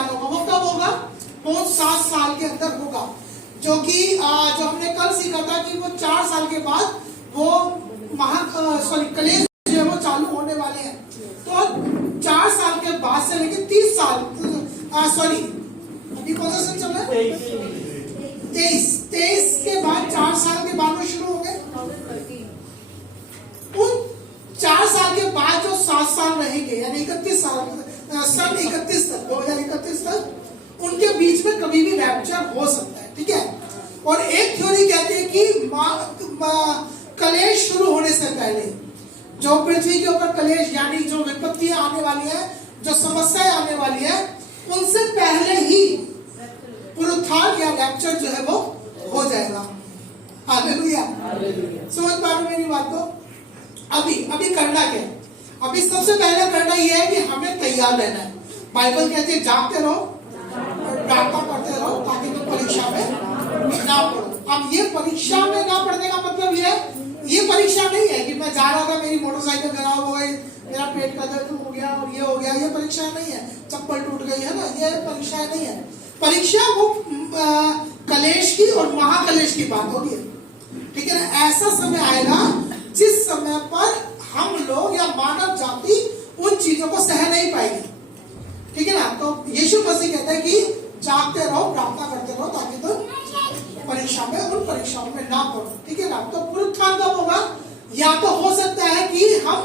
मैदान होगा। वो कब होगा? वो 7 साल के अंदर होगा, जो कि जो हमने कल सीखा था कि वो 4 साल के बाद वो कलेश जो है वो चालू होने वाले हैं। तो 4 साल के बाद से लेकर 30 साल अभी कौन सा सन चल रहा है? 23 के बाद 4 साल के बाद में शुरू होंगे। उन 4 साल के बाद जो 7 साल रहेंगे, यानी 31 साल, सन 31 तक, 2031 तक, उनके बीच में कभी भी रैप्चर हो सकता है। ठीक है। और एक थ्योरी कहती है कि कलेश शुरू होने से पहले, जो पृथ्वी के ऊपर कलेश यानी जो विपत्तियां आने वाली है, जो समस्याएं आने वाली है, उनसे पहले ही पुनरुत्थान या रैप्चर जो है वो हो जाएगा। हालेलुया। समझ पा रहे मेरी बात को? अभी करना क्या है? अभी सबसे पहले करना यह है कि हमें तैयार रहना है। बाइबल कहती है जागते रहो, प्रार्थना करते रहो, ताकि तुम परीक्षा में ना पढ़ो। अब ये परीक्षा में ना पढ़ने का मतलब ये परीक्षा नहीं है कि मैं जा रहा था, मेरी मोटरसाइकिल खराब हो गई, मेरा पेट का दर्द हो गया और ये हो गया। ये परीक्षा नहीं है, चप्पल टूट गई है ना, ये परीक्षा नहीं है। परीक्षा वो कलेश की और महाकलेश की बात होगी। ठीक है ना। ऐसा समय आएगा जिस समय पर हम लोग या मानव जाति उन चीजों को सह नहीं पाएगी। ठीक है ना। तो यीशु मसीह कहता है कि जागते रहो, प्रार्थना करते रहो, ताकि तुम परीक्षा में, उन परीक्षाओं में ना पड़ो। ठीक है ना। तो पुनरुत्थान कब होगा? या तो हो सकता है कि हम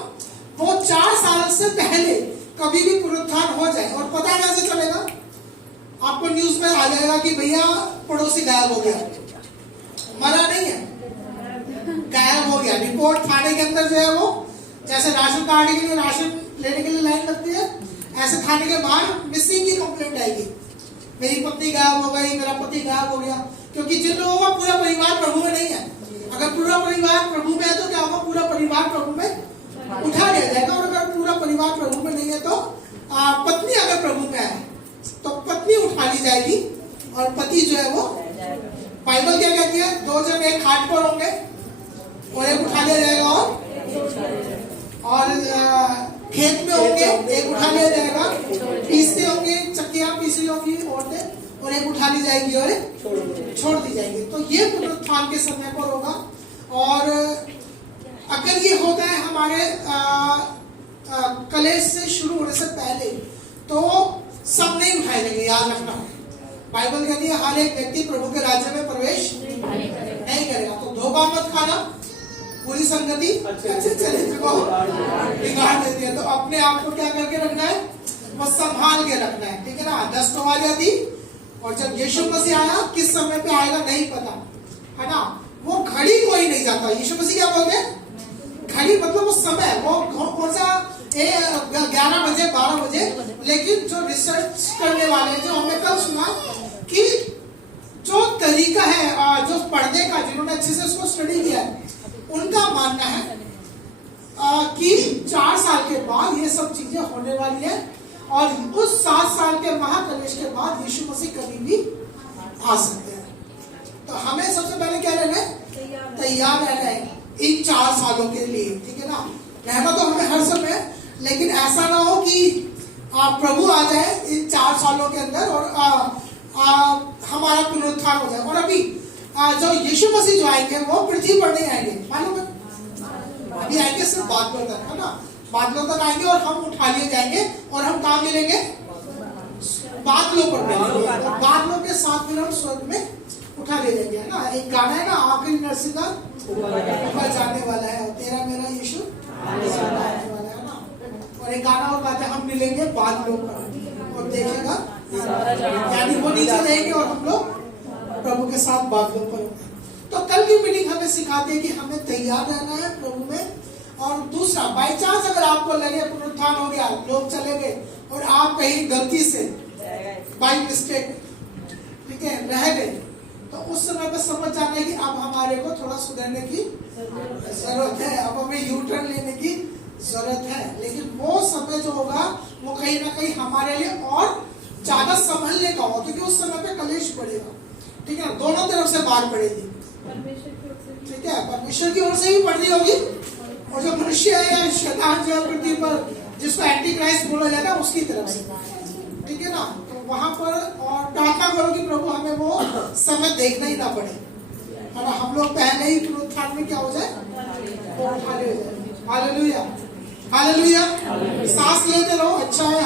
वो 4 साल से पहले कभी भी पुनरुत्थान हो जाए। और पता कैसे चलेगा? आपको न्यूज में आ जाएगा कि भैया पड़ोसी गायब हो गया, मरा नहीं है, गायब हो गया। रिपोर्ट थाने के अंदर जो है वो, जैसे राशन कार्ड के लिए राशन लेने के लिए लाइन लगती है, ऐसे थाने के बाहर मिसिंग की कंप्लेंट आएगी, मेरी पत्नी गायब हो गई, मेरा पति गायब हो गया। क्योंकि जिन लोगों का पूरा परिवार प्रभु में नहीं है, अगर पूरा परिवार प्रभु में है तो क्या होगा? पूरा परिवार प्रभु में उठा लिया जाएगा। और अगर पूरा परिवार प्रभु में नहीं है तो पत्नी अगर प्रभु में है तो पत्नी उठा ली जाएगी और पति जो है वो, बाइबल क्या कहती है? 2 जन एक खाट पर होंगे और एक उठा लिया जाएगा, और खेत में होंगे, एक उठा लिया जाएगा, पीसते होंगे, चक्कियां पीसी होंगी औरतें, और एक उठा ली जाएगी और एक छोड़ दी जाएगी। तो ये पुनरुत्थान के समय पर होगा। और अगर ये होता है हमारे कलेश से शुरू होने से पहले, तो सब नहीं उठाए जाएंगे। याद रखना, बाइबल कहती है हर एक व्यक्ति प्रभु के राज्य में प्रवेश नहीं करेगा। तो धोखा मत खाना, पूरी संगति अच्छे चरित्र को बिगाड़ देती है। तो अपने आप को क्या करके रखना है? वो संभाल के रखना है। ठीक है ना। 10 तो आ जाती, और जब यीशु मसीह आया, किस समय पे आएगा नहीं पता, है ना। वो घड़ी कोई नहीं जाता। यीशु मसीह क्या बोलते हैं? घड़ी मतलब वो समय, वो कौन सा 11 बजे 12 बजे। लेकिन जो रिसर्च करने वाले, जो हमने कल सुना कि जो तरीका है जो पढ़ने का, जिन्होंने अच्छे से उसको स्टडी किया है, उनका मानना है कि 4 साल के बाद ये सब चीजें होने वाली है। और उस 7 साल के महाकलेश के बाद यीशु मसीह कभी भी आ सकते हैं। तो हमें सबसे पहले क्या रहना है? तैयार रहना है इन 4 सालों के लिए। ठीक है ना। रहना तो हमें हर समय, लेकिन ऐसा ना हो कि प्रभु आ जाए इन 4 सालों के अंदर और हमारा पुनरुत्थान हो जाए। और अभी जो यीशु मसीह जो आएंगे वो पृथ्वी पर नहीं आएंगे, मालूम है? अभी आएंगे सिर्फ बादलों तक, है ना। बादलों तक आएंगे और हम उठा लिए जाएंगे, और हम कहाँ मिलेंगे? बादलों पर मिलेंगे, और बादलों के साथ फिर हम स्वर्ग में उठा ले जाएंगे, है ना। एक गाना है ना, आखिरी नरसिंगा ऊपर जाने वाला है, तेरा मेरा यीशु आने वाला है ना। और एक गाना और गाते, हम मिलेंगे बादलों पर और देखेगा, यानी वो नीचे रहेंगे और हम लोग प्रभु के साथ बादलों पर होंगे। तो कल की मीटिंग हमें सिखाती है कि हमें तैयार रहना है प्रभु में। और दूसरा, बाई चांस अगर आपको लगे पुनरुत्थान हो गया, लोग चले गए, और आप कहीं गलती से बाई मिस्टेक, ठीक है, रह गए, तो उस समय पे समझ जाना है कि अब हमारे को थोड़ा सुधरने की जरूरत है, अब हमें यू टर्न लेने की जरूरत है। लेकिन वो समय जो होगा वो कहीं ना कहीं हमारे लिए और ज्यादा संभलने का होगा, क्योंकि उस समय पे कलेश बढ़ेगा। ठीक है, दोनों तरफ से मार पड़ेगी। ठीक है, परमेश्वर की ओर से भी पड़ रही होगी, और जो मनुष्य है या शैतान जो पृथ्वी पर, जिसको एंटी क्राइस्ट बोला जाता है, उसकी तरफ से। ठीक है ना। तो वहां हमें वो समय देखना ही ना पड़े, है ना। हम लोग पहले ही पुनरुत्थान में क्या हो जाए, वो उठाने हो जाए। Hallelujah, hallelujah. सांस लेते रहो, अच्छा है।